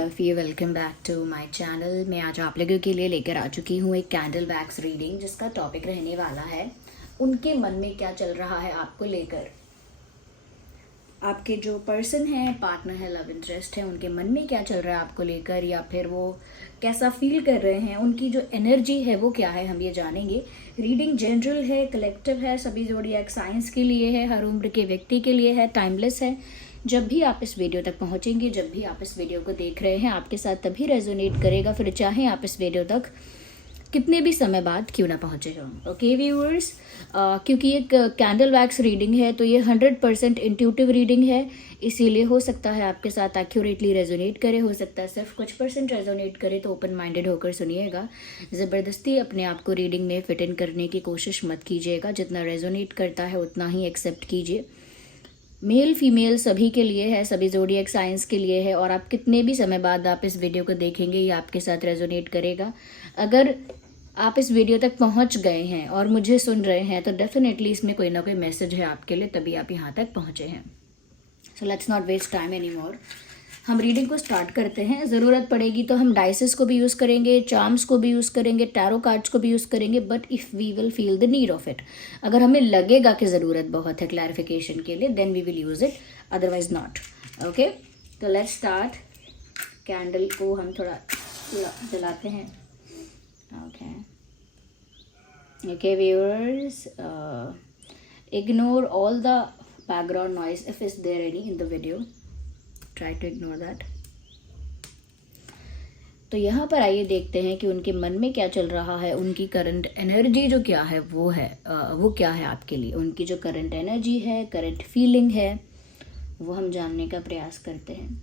All of you, welcome back to my channel. मैं आज आप लोगों के लिए लेकर आ चुकी हूँ एक कैंडल वैक्स रीडिंग, जिसका टॉपिक रहने वाला है उनके मन में क्या चल रहा है आपको लेकर। आपके जो पर्सन है, पार्टनर है, लव इंटरेस्ट है, उनके मन में क्या चल रहा है आपको लेकर, या फिर वो कैसा फील कर रहे हैं, उनकी जो एनर्जी है वो क्या है, हम ये जानेंगे। रीडिंग जनरल है, कलेक्टिव है, सभी ज़ोडिएक साइंस के लिए है, हर उम्र के व्यक्ति के लिए है, टाइमलेस है। जब भी आप इस वीडियो तक पहुंचेंगे, जब भी आप इस वीडियो को देख रहे हैं, आपके साथ तभी रेजोनेट करेगा, फिर चाहे आप इस वीडियो तक कितने भी समय बाद क्यों ना पहुंचे हो। ओके व्यूअर्स, क्योंकि एक कैंडल वैक्स रीडिंग है तो ये 100% इंट्यूटिव रीडिंग है, इसीलिए हो सकता है आपके साथ एक्यूरेटली रेजोनेट करे, हो सकता है सिर्फ कुछ % रेजोनेट करे। तो ओपन माइंडेड होकर सुनिएगा, ज़बरदस्ती अपने आप को रीडिंग में फिट इन करने की कोशिश मत कीजिएगा। जितना रेजोनेट करता है उतना ही एक्सेप्ट कीजिए। मेल फीमेल सभी के लिए है, सभी ज़ोडिएक साइंस के लिए है, और आप कितने भी समय बाद आप इस वीडियो को देखेंगे ये आपके साथ रेजोनेट करेगा। अगर आप इस वीडियो तक पहुंच गए हैं और मुझे सुन रहे हैं तो डेफिनेटली इसमें कोई ना कोई मैसेज है आपके लिए, तभी आप यहाँ तक पहुँचे हैं। So let's not waste time any more, हम रीडिंग को स्टार्ट करते हैं। ज़रूरत पड़ेगी तो हम डाइसेस को भी यूज़ करेंगे, चार्म्स को भी यूज़ करेंगे, टैरो कार्ड्स को भी यूज़ करेंगे, but if we will feel the need of it, अगर हमें लगेगा कि ज़रूरत बहुत है क्लैरिफिकेशन के लिए, then we will use it, otherwise not. Okay, तो लेट्स स्टार्ट। कैंडल को हम थोड़ा जलाते हैं। Okay okay viewers, ignore all the background noise if is there any in the video, try to ignore that। तो यहाँ पर आइए देखते हैं कि उनके मन में क्या चल रहा है, उनकी करंट एनर्जी जो क्या है वो क्या है आपके लिए। उनकी जो करंट एनर्जी है, करंट फीलिंग है, वो हम जानने का प्रयास करते हैं।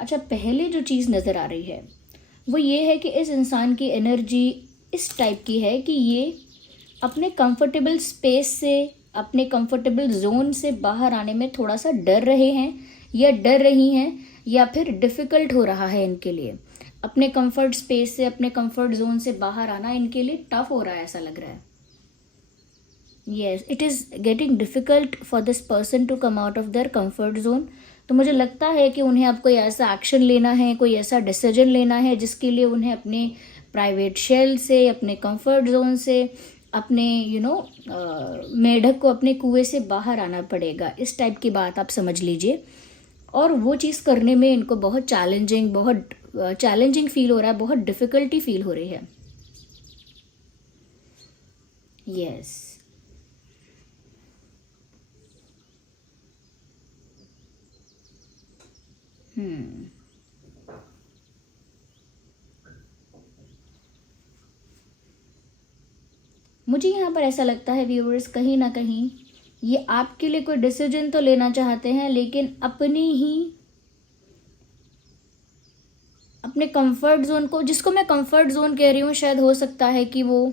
अच्छा, पहले जो चीज़ नज़र आ रही है वो ये है कि इस इंसान की एनर्जी इस टाइप की है कि ये अपने कंफर्टेबल स्पेस से, अपने कंफर्टेबल जोन से बाहर आने में थोड़ा सा डर रहे हैं या डर रही हैं, या फिर डिफ़िकल्ट हो रहा है इनके लिए। अपने कंफर्ट स्पेस से, अपने कंफर्ट जोन से बाहर आना इनके लिए टफ हो रहा है, ऐसा लग रहा है। Yes, it is getting difficult for this person to come out of their comfort zone. तो मुझे लगता है कि उन्हें अब कोई ऐसा एक्शन लेना है, कोई ऐसा डिसीजन लेना है जिसके लिए उन्हें अपने प्राइवेट शेल से, अपने कंफर्ट जोन से, अपने मेढक को अपने कुएं से बाहर आना पड़ेगा। इस टाइप की बात आप समझ लीजिए। और वो चीज़ करने में इनको बहुत चैलेंजिंग फील हो रहा है, बहुत डिफ़िकल्टी फील हो रही है। यस, मुझे यहाँ पर ऐसा लगता है व्यूअर्स, कहीं ना कहीं ये आपके लिए कोई डिसीजन तो लेना चाहते हैं, लेकिन अपने कंफर्ट जोन को, जिसको मैं कंफर्ट जोन कह रही हूँ, शायद हो सकता है कि वो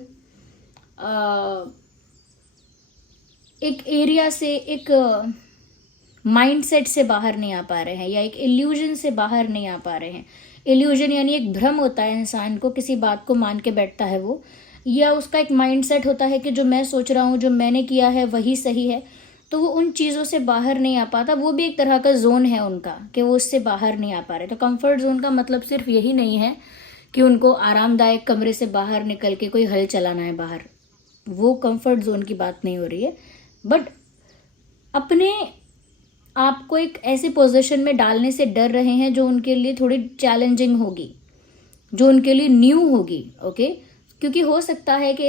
एक एरिया से, एक माइंडसेट से बाहर नहीं आ पा रहे हैं, या एक इल्यूजन से बाहर नहीं आ पा रहे हैं। इल्यूजन यानी एक भ्रम होता है, इंसान को किसी बात को मान के बैठता है वो, या उसका एक माइंडसेट होता है कि जो मैं सोच रहा हूँ, जो मैंने किया है वही सही है, तो वो उन चीज़ों से बाहर नहीं आ पाता। वो भी एक तरह का जोन है उनका कि वो उससे बाहर नहीं आ पा रहे। तो कंफर्ट जोन का मतलब सिर्फ यही नहीं है कि उनको आरामदायक कमरे से बाहर निकल के कोई हल चलाना है बाहर, वो कंफर्ट जोन की बात नहीं हो रही है, बट अपने आपको एक ऐसी पोजीशन में डालने से डर रहे हैं जो उनके लिए थोड़ी चैलेंजिंग होगी, जो उनके लिए न्यू होगी। ओके, क्योंकि हो सकता है कि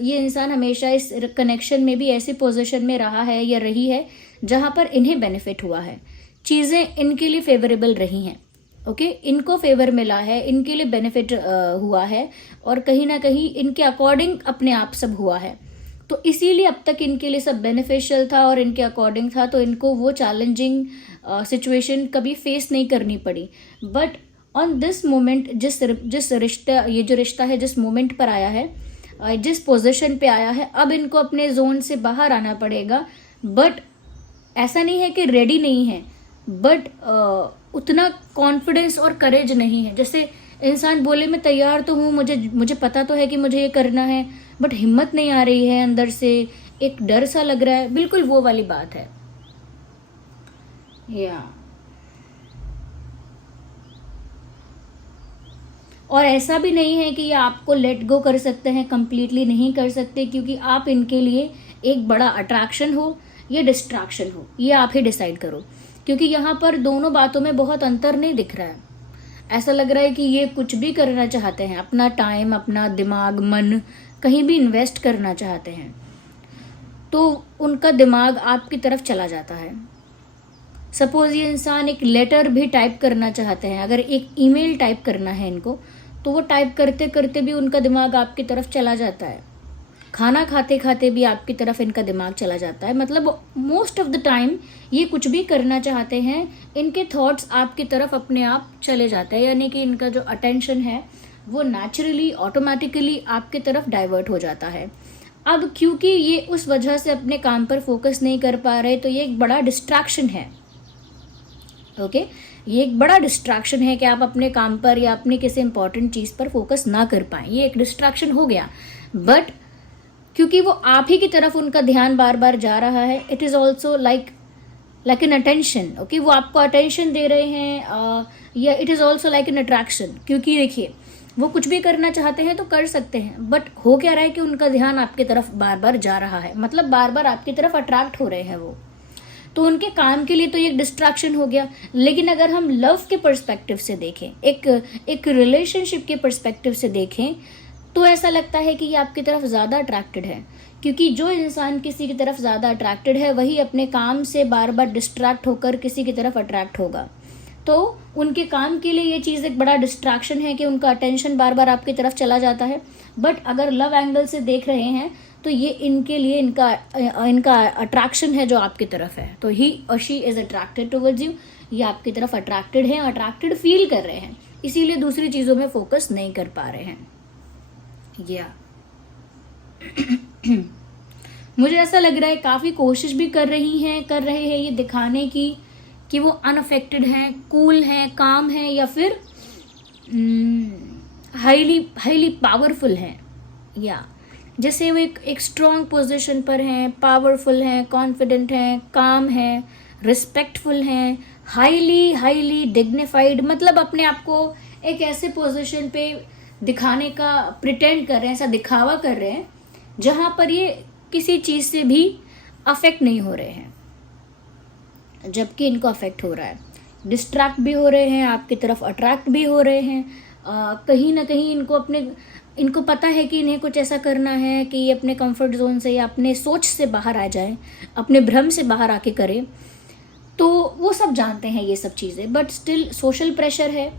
ये इंसान हमेशा इस कनेक्शन में भी ऐसी पोजीशन में रहा है या रही है जहाँ पर इन्हें बेनिफिट हुआ है, चीज़ें इनके लिए फेवरेबल रही हैं। ओके, इनको फेवर मिला है, इनके लिए बेनिफिट हुआ है, और कहीं ना कहीं इनके अकॉर्डिंग अपने आप सब हुआ है। तो इसीलिए अब तक इनके लिए सब बेनिफिशियल था और इनके अकॉर्डिंग था, तो इनको वो चैलेंजिंग सिचुएशन कभी फेस नहीं करनी पड़ी। बट ऑन दिस मोमेंट, जिस रिश्ता, ये जो रिश्ता है जिस मोमेंट पर आया है, जिस पोजीशन पे आया है, अब इनको अपने जोन से बाहर आना पड़ेगा। बट ऐसा नहीं है कि रेडी नहीं है, बट उतना कॉन्फिडेंस और करेज नहीं है। जैसे इंसान बोले मैं तैयार तो हूँ, मुझे पता तो है कि मुझे ये करना है, बट हिम्मत नहीं आ रही है, अंदर से एक डर सा लग रहा है, बिल्कुल वो वाली बात है। या और ऐसा भी नहीं है कि ये आपको लेट गो कर सकते हैं, कंप्लीटली नहीं कर सकते, क्योंकि आप इनके लिए एक बड़ा अट्रैक्शन हो या डिस्ट्रैक्शन हो, ये आप ही डिसाइड करो। क्योंकि यहाँ पर दोनों बातों में बहुत अंतर नहीं दिख रहा है। ऐसा लग रहा है कि ये कुछ भी करना चाहते हैं, अपना टाइम, अपना दिमाग, मन कहीं भी इन्वेस्ट करना चाहते हैं, तो उनका दिमाग आपकी तरफ चला जाता है। सपोज ये इंसान एक लेटर भी टाइप करना चाहते हैं, अगर एक ईमेल टाइप करना है इनको, तो वो टाइप करते करते भी उनका दिमाग आपकी तरफ चला जाता है। खाना खाते खाते भी आपकी तरफ इनका दिमाग चला जाता है। मतलब मोस्ट ऑफ द टाइम ये कुछ भी करना चाहते हैं, इनके थॉट्स आपकी तरफ अपने आप चले जाते हैं, यानी कि इनका जो अटेंशन है वो नेचुरली ऑटोमेटिकली आपकी तरफ डाइवर्ट हो जाता है। अब क्योंकि ये उस वजह से अपने काम पर फोकस नहीं कर पा रहे, तो ये एक बड़ा डिस्ट्रैक्शन है। ओके, ये एक बड़ा डिस्ट्रैक्शन है कि आप अपने काम पर या अपनी किसी इंपॉर्टेंट चीज़ पर फोकस ना कर पाएं, ये एक डिस्ट्रैक्शन हो गया। बट क्योंकि वो आप ही की तरफ उनका ध्यान बार बार जा रहा है, it is also like an attention. Okay, वो आपको अटेंशन दे रहे हैं, या it is also like an attraction. क्योंकि देखिए, वो कुछ भी करना चाहते हैं तो कर सकते हैं, बट हो क्या रहा है कि उनका ध्यान आपकी तरफ बार बार जा रहा है, मतलब बार बार आपकी तरफ अट्रैक्ट हो रहे हैं वो, तो उनके काम के लिए तो ये एक डिस्ट्रैक्शन हो गया। लेकिन अगर हम लव के पर्सपेक्टिव से देखें, एक रिलेशनशिप के पर्सपेक्टिव से देखें, तो ऐसा लगता है कि ये आपकी तरफ ज़्यादा अट्रैक्टेड है। क्योंकि जो इंसान किसी की तरफ ज़्यादा अट्रैक्टेड है, वही अपने काम से बार बार डिस्ट्रैक्ट होकर किसी की तरफ अट्रैक्ट होगा। तो उनके काम के लिए ये चीज़ एक बड़ा डिस्ट्रैक्शन है कि उनका अटेंशन बार बार आपकी तरफ चला जाता है। बट अगर लव एंगल से देख रहे हैं, तो ये इनके लिए इनका अट्रैक्शन है जो आपकी तरफ है। तो ही और she is attracted towards you, ये आपकी तरफ अट्रैक्टेड है, अट्रैक्टेड फील कर रहे हैं, इसीलिए दूसरी चीज़ों में फोकस नहीं कर पा रहे हैं। या मुझे ऐसा लग रहा है काफ़ी कोशिश भी कर रहे हैं ये दिखाने की कि वो अनअफेक्टेड हैं, कूल हैं, काम हैं, या फिर हाईली पावरफुल हैं। या जैसे वो एक स्ट्रॉन्ग पोजीशन पर हैं, पावरफुल हैं, कॉन्फिडेंट हैं, काम हैं, रिस्पेक्टफुल हैं, हाईली डिग्निफाइड, मतलब अपने आप को एक ऐसे पोजीशन पे दिखाने का प्रिटेंड कर रहे हैं, ऐसा दिखावा कर रहे हैं जहां पर ये किसी चीज़ से भी अफेक्ट नहीं हो रहे हैं, जबकि इनको अफेक्ट हो रहा है। डिस्ट्रैक्ट भी हो रहे हैं, आपकी तरफ अट्रैक्ट भी हो रहे हैं। कहीं ना कहीं इनको पता है कि इन्हें कुछ ऐसा करना है कि ये अपने कंफर्ट जोन से या अपने सोच से बाहर आ जाएं, अपने भ्रम से बाहर आके करें। तो वो सब जानते हैं ये सब चीज़ें, बट स्टिल सोशल प्रेशर है,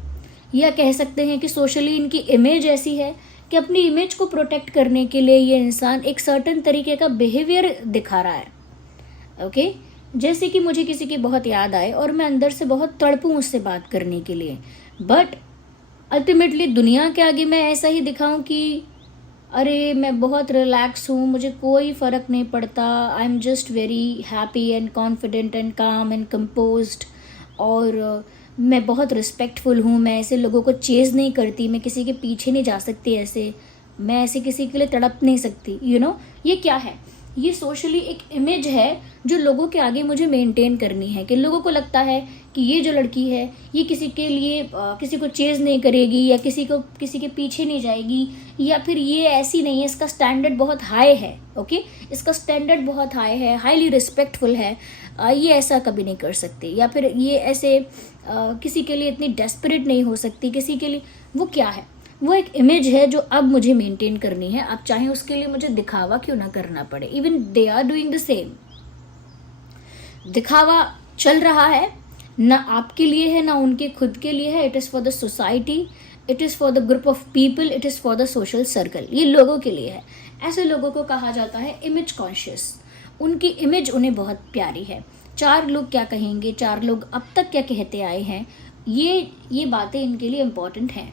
या कह सकते हैं कि सोशली इनकी इमेज ऐसी है कि अपनी इमेज को प्रोटेक्ट करने के लिए ये इंसान एक सर्टेन तरीके का बिहेवियर दिखा रहा है। ओके, जैसे कि मुझे किसी की बहुत याद आए और मैं अंदर से बहुत तड़पूं उससे बात करने के लिए, बट अल्टीमेटली दुनिया के आगे मैं ऐसा ही दिखाऊं कि अरे मैं बहुत रिलैक्स हूँ, मुझे कोई फ़र्क नहीं पड़ता, I am just very happy and confident and काम एंड कंपोज्ड, और मैं बहुत रिस्पेक्टफुल हूँ, मैं ऐसे लोगों को चेज़ नहीं करती, मैं किसी के पीछे नहीं जा सकती, ऐसे मैं ऐसे किसी के लिए तड़प नहीं सकती। ये क्या है? ये सोशली एक इमेज है जो लोगों के आगे मुझे मेंटेन करनी है, कि लोगों को लगता है कि ये जो लड़की है ये किसी के लिए किसी को चेज़ नहीं करेगी, या किसी के पीछे नहीं जाएगी, या फिर ये ऐसी नहीं है, इसका स्टैंडर्ड बहुत हाई है। ओके, इसका स्टैंडर्ड बहुत हाई है, हाईली रिस्पेक्टफुल है, ये ऐसा कभी नहीं कर सकती, या फिर ये ऐसे किसी के लिए इतनी डेस्परेट नहीं हो सकती किसी के लिए। वो क्या है? वो एक इमेज है जो अब मुझे मेंटेन करनी है, अब चाहे उसके लिए मुझे दिखावा क्यों ना करना पड़े। Even they are doing the same. दिखावा चल रहा है, ना आपके लिए है ना उनके खुद के लिए है, it is for the society, it is for the group of people, it is for the social circle, ये लोगों के लिए है। ऐसे लोगों को कहा जाता है इमेज कॉन्शियस। उनकी इमेज उन्हें बहुत प्यारी है, चार लोग क्या कहेंगे, चार लोग अब तक क्या कहते आए हैं, ये बातें इनके लिए इम्पॉर्टेंट हैं।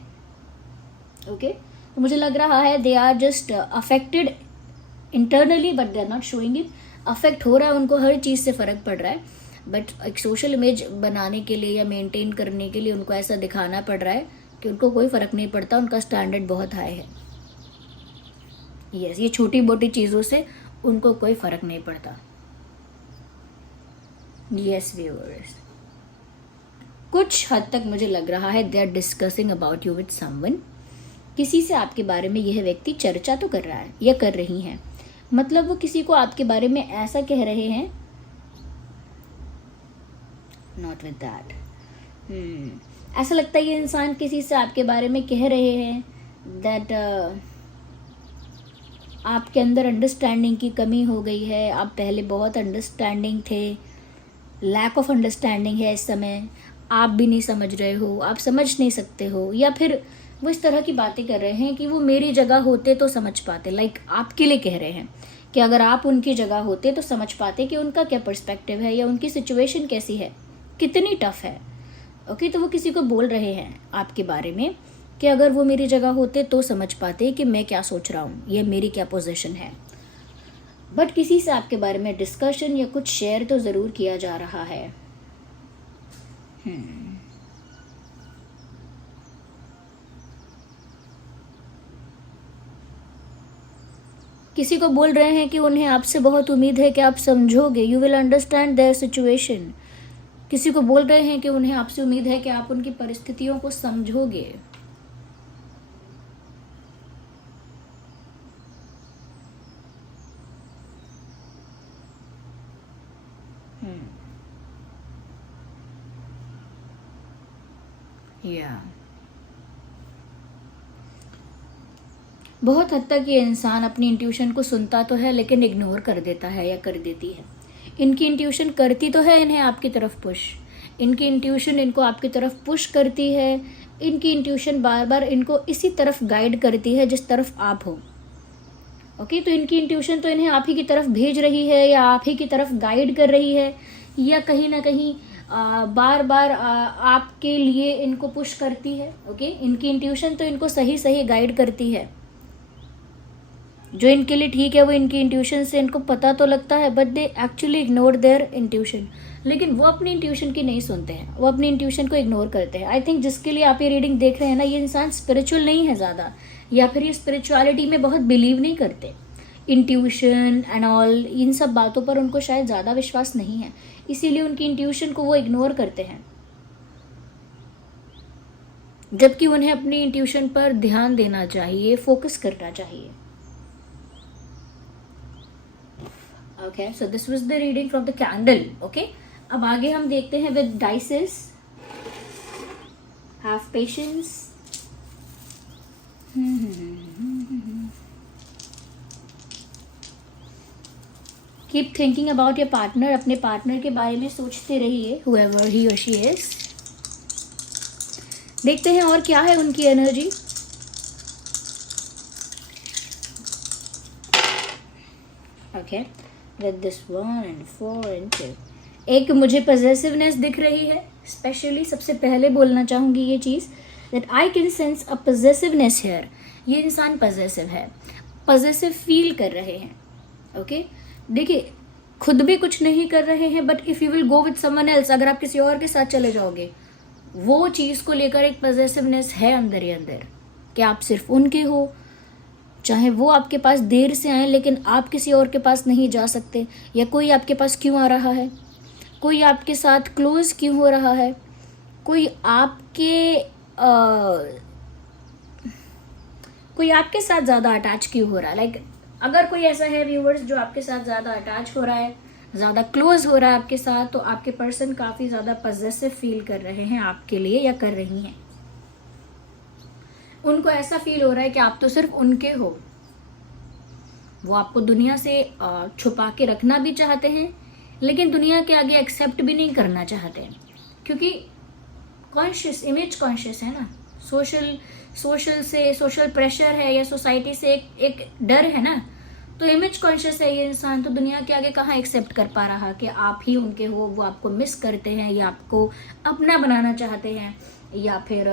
ओके, तो मुझे लग रहा है they are just affected internally, but they are not showing it. Affect हो रहा है उनको, हर चीज़ से फ़र्क पड़ रहा है, बट एक सोशल इमेज बनाने के लिए या मेंटेन करने के लिए उनको ऐसा दिखाना पड़ रहा है कि उनको कोई फ़र्क नहीं पड़ता, उनका स्टैंडर्ड बहुत हाई है। यस, ये छोटी मोटी चीज़ों से उनको कोई फ़र्क नहीं पड़ता। यस व्यूअर्स, कुछ हद तक मुझे लग रहा है they are discussing about you with someone. किसी से आपके बारे में यह व्यक्ति चर्चा तो कर रहा है या कर रही हैं, मतलब वो किसी को आपके बारे में ऐसा कह रहे हैं, नॉट विद दैट। ऐसा लगता है ये इंसान किसी से आपके बारे में कह रहे हैं दैट आपके अंदर अंडरस्टैंडिंग की कमी हो गई है, आप पहले बहुत अंडरस्टैंडिंग थे, लैक ऑफ अंडरस्टैंडिंग है इस समय, आप भी नहीं समझ रहे हो, आप समझ नहीं सकते हो, या फिर वो इस तरह की बातें कर रहे हैं कि वो मेरी जगह होते तो समझ पाते, लाइक आपके लिए कह रहे हैं कि अगर आप उनकी जगह होते तो समझ पाते कि उनका क्या पर्सपेक्टिव है या उनकी सिचुएशन कैसी है, कितनी टफ है। ओके, तो वो किसी को बोल रहे हैं आपके बारे में कि अगर वो मेरी जगह होते तो समझ पाते कि मैं क्या सोच रहा हूँ या मेरी क्या पोजीशन है। बट किसी से आपके बारे में डिस्कशन या कुछ शेयर तो ज़रूर किया जा रहा है। किसी को बोल रहे हैं कि उन्हें आपसे बहुत उम्मीद है कि आप समझोगे, you will understand their situation. किसी को बोल रहे हैं कि उन्हें आपसे उम्मीद है कि आप उनकी परिस्थितियों को समझोगे। या बहुत हद तक ये इंसान अपनी इंट्यूशन को सुनता तो है लेकिन इग्नोर कर देता है या कर देती है। इनकी इंट्यूशन करती तो है इन्हें आपकी तरफ पुश, इनकी इंट्यूशन इनको आपकी तरफ पुश करती है, इनकी इंट्यूशन बार बार इनको इसी तरफ गाइड करती है जिस तरफ आप हो। ओके, तो इनकी इंट्यूशन तो इन्हें आप ही की तरफ भेज रही है या आप ही की तरफ गाइड कर रही है, या कहीं ना कहीं बार बार आपके लिए इनको पुश करती है। ओके, इनकी इंट्यूशन तो इनको सही सही गाइड करती है, जो इनके लिए ठीक है वो इनकी इंट्यूशन से इनको पता तो लगता है, but they actually ignore their intuition. लेकिन वो अपनी इंट्यूशन की नहीं सुनते हैं, वो अपनी इंट्यूशन को इग्नोर करते हैं। आई थिंक जिसके लिए आप ये रीडिंग देख रहे हैं ना, ये इंसान स्पिरिचुअल नहीं है ज़्यादा, या फिर ये स्पिरिचुअलिटी में बहुत बिलीव नहीं करते। इंट्यूशन एंड ऑल, इन सब बातों पर उनको शायद ज़्यादा विश्वास नहीं है, इसीलिए उनकी इंट्यूशन को वो इग्नोर करते हैं, जबकि उन्हें अपनी इंट्यूशन पर ध्यान देना चाहिए, फोकस करना चाहिए। Okay, so this was the reading from the candle. Okay, अब आगे हम देखते हैं with dices. Have patience. Keep thinking about your partner. अपने पार्टनर के बारे में सोचते रहिए, whoever he or she is। देखते हैं और क्या है उनकी energy. Okay, with this 1 and 4 and 2, एक मुझे पजेसिवनेस दिख रही है। स्पेशली सबसे पहले बोलना चाहूँगी ये चीज़ that I can sense a possessiveness here. ये इंसान पजेसिव है, पजेसिव फील कर रहे हैं। ओके, देखिए खुद भी कुछ नहीं कर रहे हैं, but if you will go with someone else, अगर आप किसी और के साथ चले जाओगे, वो चीज़ को लेकर एक पजेसिवनेस है अंदर ही अंदर कि आप सिर्फ उनके हो, चाहे वो आपके पास देर से आए लेकिन आप किसी और के पास नहीं जा सकते, या कोई आपके पास क्यों आ रहा है, कोई आपके साथ क्लोज क्यों हो रहा है, कोई आपके साथ ज़्यादा अटैच क्यों हो रहा है। लाइक अगर कोई ऐसा है व्यूवर्स जो आपके साथ ज़्यादा अटैच हो रहा है, ज़्यादा क्लोज हो रहा है आपके साथ, तो आपके पर्सन काफ़ी ज़्यादा पजेसिव फील कर रहे हैं आपके लिए या कर रही हैं। उनको ऐसा फील हो रहा है कि आप तो सिर्फ उनके हो। वो आपको दुनिया से छुपा के रखना भी चाहते हैं, लेकिन दुनिया के आगे एक्सेप्ट भी नहीं करना चाहते हैं, क्योंकि कॉन्शियस, इमेज कॉन्शियस है ना। सोशल प्रेशर है या सोसाइटी से एक डर है ना, तो इमेज कॉन्शियस है ये इंसान, तो दुनिया के आगे कहाँ एक्सेप्ट कर पा रहा कि आप ही उनके हो। वो आपको मिस करते हैं या आपको अपना बनाना चाहते हैं, या फिर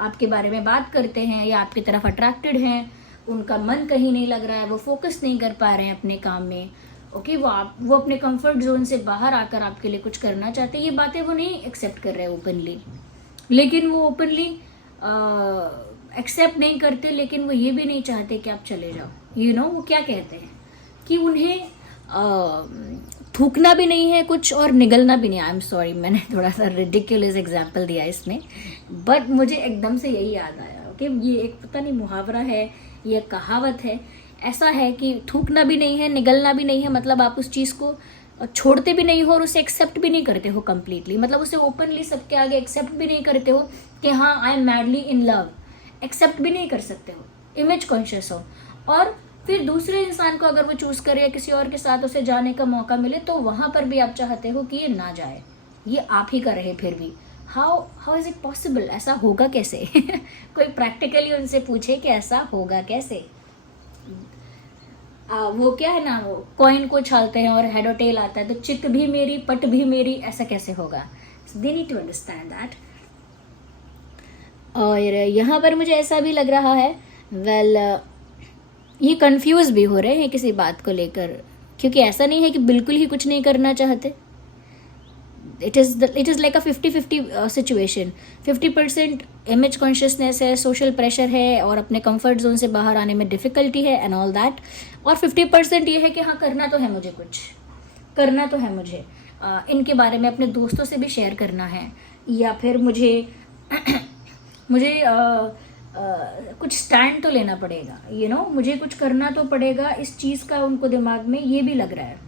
आपके बारे में बात करते हैं, या आपकी तरफ अट्रैक्टेड हैं, उनका मन कहीं नहीं लग रहा है, वो फोकस नहीं कर पा रहे हैं अपने काम में। ओके, वो अपने कंफर्ट जोन से बाहर आकर आपके लिए कुछ करना चाहते हैं। ये बातें वो नहीं एक्सेप्ट कर रहे हैं ओपनली, लेकिन वो ओपनली एक्सेप्ट नहीं करते, लेकिन वो ये भी नहीं चाहते कि आप चले जाओ। वो क्या कहते हैं कि उन्हें थूकना भी नहीं है कुछ और निगलना भी नहीं। आई एम सॉरी, मैंने थोड़ा सा रिडिकुलस एग्जाम्पल दिया इसमें, बट मुझे एकदम से यही याद आया। ओके, ये एक पता नहीं मुहावरा है, ये कहावत है, ऐसा है कि थूकना भी नहीं है, निगलना भी नहीं है, मतलब आप उस चीज़ को छोड़ते भी नहीं हो और उसे एक्सेप्ट भी नहीं करते हो कम्प्लीटली, मतलब उसे ओपनली सबके आगे एक्सेप्ट भी नहीं करते हो कि हाँ I am madly in love, accept भी नहीं कर सकते हो, इमेज कॉन्शियस हो। और फिर दूसरे इंसान को अगर वो चूज करे या किसी और के साथ उसे जाने का मौका मिले तो वहां पर भी आप चाहते हो कि ये ना जाए, ये आप ही का रहे फिर भी। How is it possible? ऐसा होगा कैसे? कोई प्रैक्टिकली उनसे पूछे कि ऐसा होगा कैसे। वो क्या है ना, वो कॉइन को छालते हैं और हेड और टेल आता है, तो चिक भी मेरी पट भी मेरी, ऐसा कैसे होगा? They need to understand that. और यहाँ पर मुझे ऐसा भी लग रहा है, ये कंफ्यूज भी हो रहे हैं किसी बात को लेकर, क्योंकि ऐसा नहीं है कि बिल्कुल ही कुछ नहीं करना चाहते। It is like a 50-50 situation. 50% image consciousness है, सोशल प्रेशर है और अपने कंफर्ट जोन से बाहर आने में डिफ़िकल्टी है एंड ऑल दैट, और 50% ये है कि हाँ करना तो है मुझे, कुछ करना तो है मुझे, इनके बारे में अपने दोस्तों से भी शेयर करना है, या फिर मुझे मुझे कुछ स्टैंड तो लेना पड़ेगा, मुझे कुछ करना तो पड़ेगा, इस चीज़ का उनको दिमाग में ये भी लग रहा है।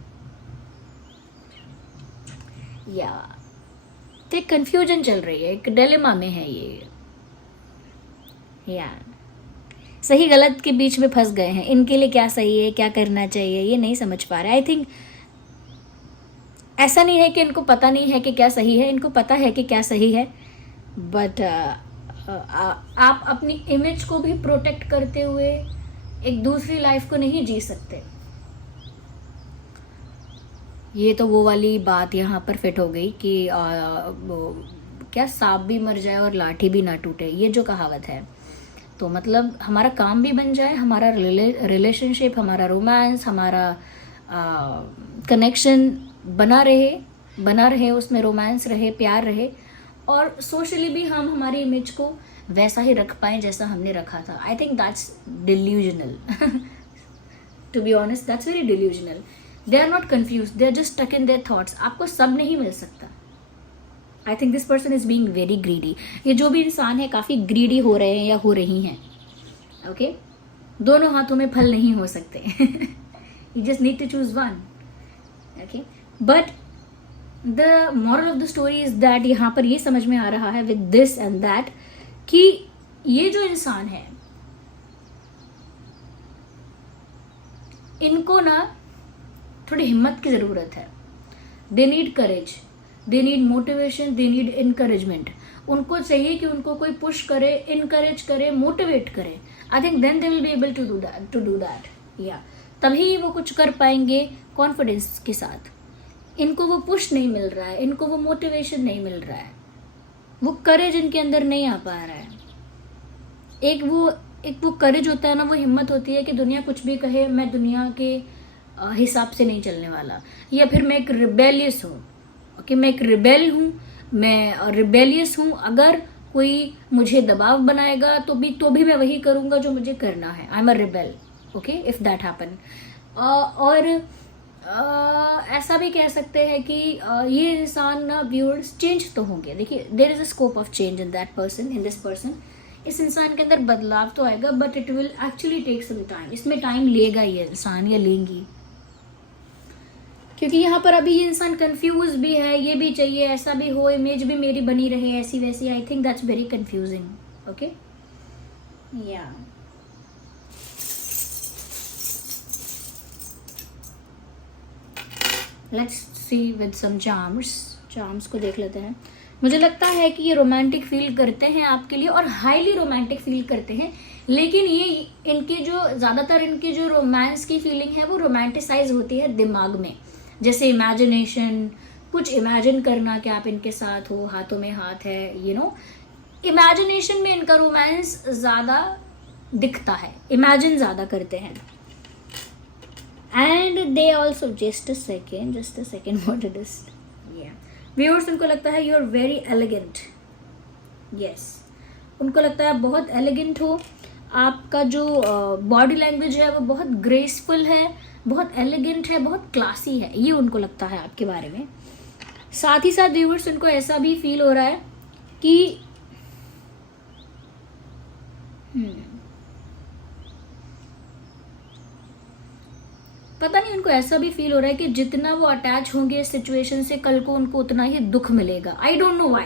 या तो एक कन्फ्यूजन चल रही है, एक डिलेमा में है ये, या सही गलत के बीच में फंस गए हैं। इनके लिए क्या सही है, क्या करना चाहिए, ये नहीं समझ पा रहे। आई थिंक ऐसा नहीं है कि इनको पता नहीं है कि क्या सही है, इनको पता है कि क्या सही है, बट आप अपनी इमेज को भी प्रोटेक्ट करते हुए एक दूसरी लाइफ को नहीं जी सकते। ये तो वो वाली बात यहाँ पर फिट हो गई कि क्या सांप भी मर जाए और लाठी भी ना टूटे, ये जो कहावत है। तो मतलब हमारा काम भी बन जाए, हमारा रिलेशनशिप, हमारा रोमांस, हमारा कनेक्शन बना रहे, उसमें रोमांस रहे, प्यार रहे, और सोशली भी हम हमारी इमेज को वैसा ही रख पाएं जैसा हमने रखा था। I think that's delusional. To be honest, that's very delusional. They are not confuse, they are just stuck in their thoughts. आपको सब नहीं मिल सकता। I think this person is being very greedy. ये जो भी इंसान है काफ़ी ग्रीडी हो रहे हैं या हो रही हैं। ओके, दोनों हाथों में फल नहीं हो सकते। You just need to choose one. Okay, but the moral of the story is that यहाँ पर ये समझ में आ रहा है विद दिस एंड दैट कि ये जो इंसान है, इनको ना थोड़ी हिम्मत की ज़रूरत है। They need courage, they need motivation, they need encouragement. उनको चाहिए कि उनको कोई पुश करे, इनकरेज करे, मोटिवेट करे। I think then they will be able to do that. या तभी वो कुछ कर पाएंगे कॉन्फिडेंस के साथ। इनको वो पुश नहीं मिल रहा है, इनको वो मोटिवेशन नहीं मिल रहा है, वो करेज इनके अंदर नहीं आ पा रहा है। एक वो करेज होता है ना, वो हिम्मत होती है कि दुनिया कुछ भी कहे, मैं दुनिया के हिसाब से नहीं चलने वाला। या फिर मैं एक रिबेलियस हूँ, ओके, मैं एक रिबेल हूँ, मैं रिबेलियस हूँ। अगर कोई मुझे दबाव बनाएगा तो भी मैं वही करूँगा जो मुझे करना है। I am a rebel, okay, if that happen. और ऐसा भी कह सकते हैं कि ये इंसान ना व्यूअर्स चेंज तो होंगे। देखिए, there is a scope of change in that person, in this person. इस इंसान के अंदर बदलाव तो आएगा, but it will actually take some time. इसमें टाइम लेगा ये इंसान, या लेंगी, क्योंकि यहाँ पर अभी ये इंसान कंफ्यूज भी है। ये भी चाहिए ऐसा भी हो, इमेज भी मेरी बनी रहे ऐसी वैसी। I think that's very confusing. Okay, या let's see with some charms को देख लेते हैं। मुझे लगता है कि ये रोमांटिक फील करते हैं आपके लिए, और हाईली रोमांटिक फील करते हैं, लेकिन ये इनके जो ज़्यादातर इनकी जो रोमांस की फीलिंग है वो रोमांटिसाइज होती है दिमाग में। जैसे इमेजिनेशन, कुछ इमेजिन करना कि आप इनके साथ हो, हाथों में हाथ है, इमेजिनेशन में इनका रोमांस ज़्यादा दिखता है, इमेजिन ज़्यादा करते हैं। And they also just a second what it is, yeah, viewers, उनको लगता है you are very elegant, yes, उनको लगता है बहुत एलिगेंट हो। आपका जो बॉडी लैंग्वेज है वो बहुत ग्रेसफुल है, बहुत एलिगेंट है, बहुत क्लासी है, ये उनको लगता है आपके बारे में। साथ ही साथ व्यूअर्स उनको ऐसा भी फील हो रहा है कि पता नहीं, उनको ऐसा भी फील हो रहा है कि जितना वो अटैच होंगे इस सिचुएशन से, कल को उनको उतना ही दुख मिलेगा। I don't know why.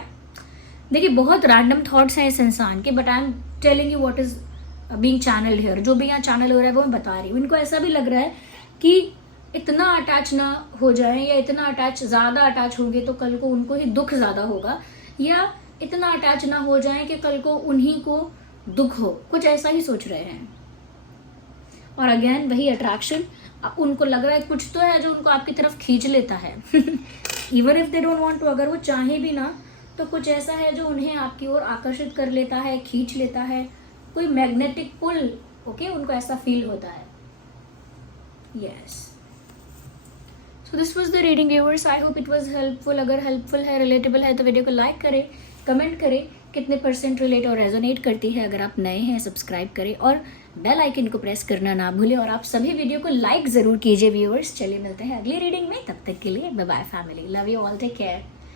देखिए बहुत रैंडम थॉट्स हैं इस इंसान के, but I am telling you what is being channelled here. जो भी यहाँ चैनल हो रहा है वो मैं बता रही हूँ। इनको ऐसा भी लग रहा है कि इतना अटैच ना हो जाए, या इतना अटैच, ज्यादा अटैच होंगे तो कल को उनको ही दुख ज्यादा होगा, या इतना अटैच ना हो जाए कि कल को उन्हीं को दुख हो, कुछ ऐसा ही सोच रहे हैं। और अगेन वही अट्रैक्शन, उनको लग रहा है कुछ तो है जो उनको आपकी तरफ खींच लेता है even if they don't want to, अगर वो चाहे भी ना तो कुछ ऐसा है जो उन्हें आपकी ओर आकर्षित कर लेता है, खींच लेता है, कोई मैग्नेटिक पुल। ओके, उनको ऐसा फील होता है। Yes, so this was the reading viewers. I hope it was helpful. अगर हेल्पफुल है, रिलेटेबल है तो वीडियो को लाइक करें, कमेंट करें कितने % रिलेट और रेजोनेट करती है। अगर आप नए हैं सब्सक्राइब करें और बेल आइकन को प्रेस करना ना भूलें, और आप सभी वीडियो को लाइक जरूर कीजिए व्यूअर्स। चलिए मिलते हैं अगली रीडिंग में, तब तक के लिए bye bye family, love you all, take care.